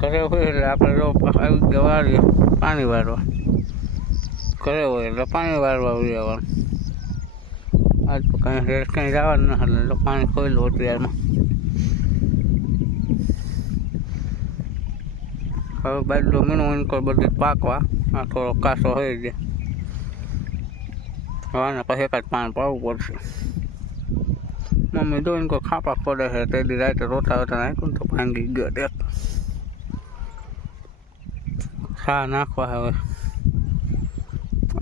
ઘરે હોય એટલે આપણે જો આવી ગયા વાળીએ પાણી વાળવા, ઘરે હોય એટલે પાણી વાળવા આવી જવાનું. આજ તો કંઈ રેસ્ટ કંઈ જવાનું ન એટલે તો પાણી ખોઈ અત્યારમાં. હવે બાજુ મીણું ઇનકો બધી પાકવા, આ થોડો કાસો હોય છે હવે પછી એકાદ પાણી પાવું પડશે. મમ્મી જો ઇનકો ખાપા ખોડે છે, તે દી રાતે રોટા નાખ્યું તો ભાંગી ગયો દેખ. સા નાખવા હવે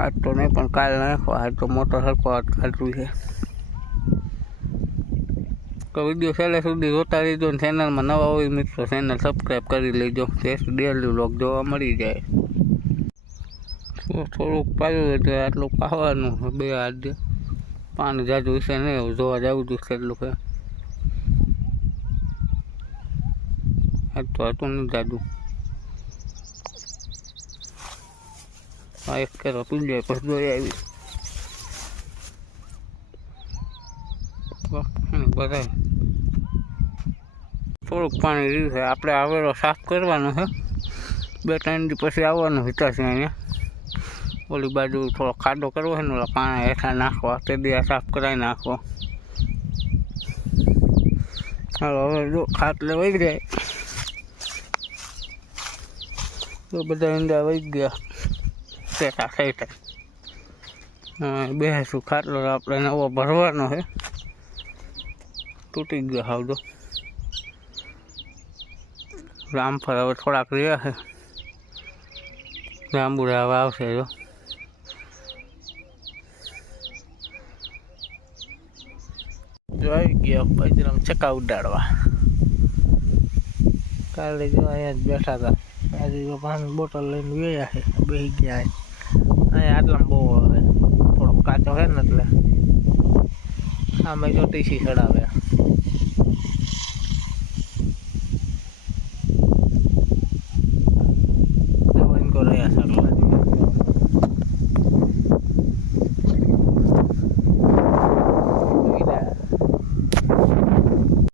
આજ તો નહીં પણ કાલે નાખવા, આજ તો મોટર સરખો હાથ કાઢવું છે. તો વિડીયો છેલ્લે સુધી જોતા રહીજો ને ચેનલમાં નવા હોય મિત્રો ચેનલ સબસ્ક્રાઈબ કરી લેજો, જેથી ડેલી વ્લોગ જોવા મળી જાય. થોડુંક પાયું એટલે આટલું પાવાનું બે હાથ પાણી જાજુ વિશે નહીં જોવા જવું જોઈએ એટલું કે આજ તો હતું નહીં જાજુ. એક કેરો પી જાય પછી દોરી આવી બધા થોડુંક પાણી રહ્યું છે. આપણે આવેલો સાફ કરવાનો છે, 2-3 દી પછી આવવાનું વિચારશે. અહીંયા ઓલી બાજુ થોડો ખાડો કરવો છે ને ઓલા પાણી હેઠા નાખવા, તે દી સાફ કરાવી નાખવો. હાલો હવે જો ખાટલે વહી જાય તો બધા ઈંડા વહી ગયા પેટા થઈ થાય. બેસું ખાટલો આપણે નવો ભરવાનો છે, તૂટી ગયો હાવજો. રામફળ હવે થોડાક રહ્યા છે, જાંબુડા હવે આવશે. જો આવી ગયા બજરામ ચકા ઉડાડવા. કાલે જો અહીંયા જ બેઠા હતા, આજે જો પાણી બોટલ લઈને ગયા છે, બેસી ગયા છે. અહીંયા આટલામાં બહુ હવે થોડોક કાચો છે ને એટલે આમાં જો ટીસી ચડાવે.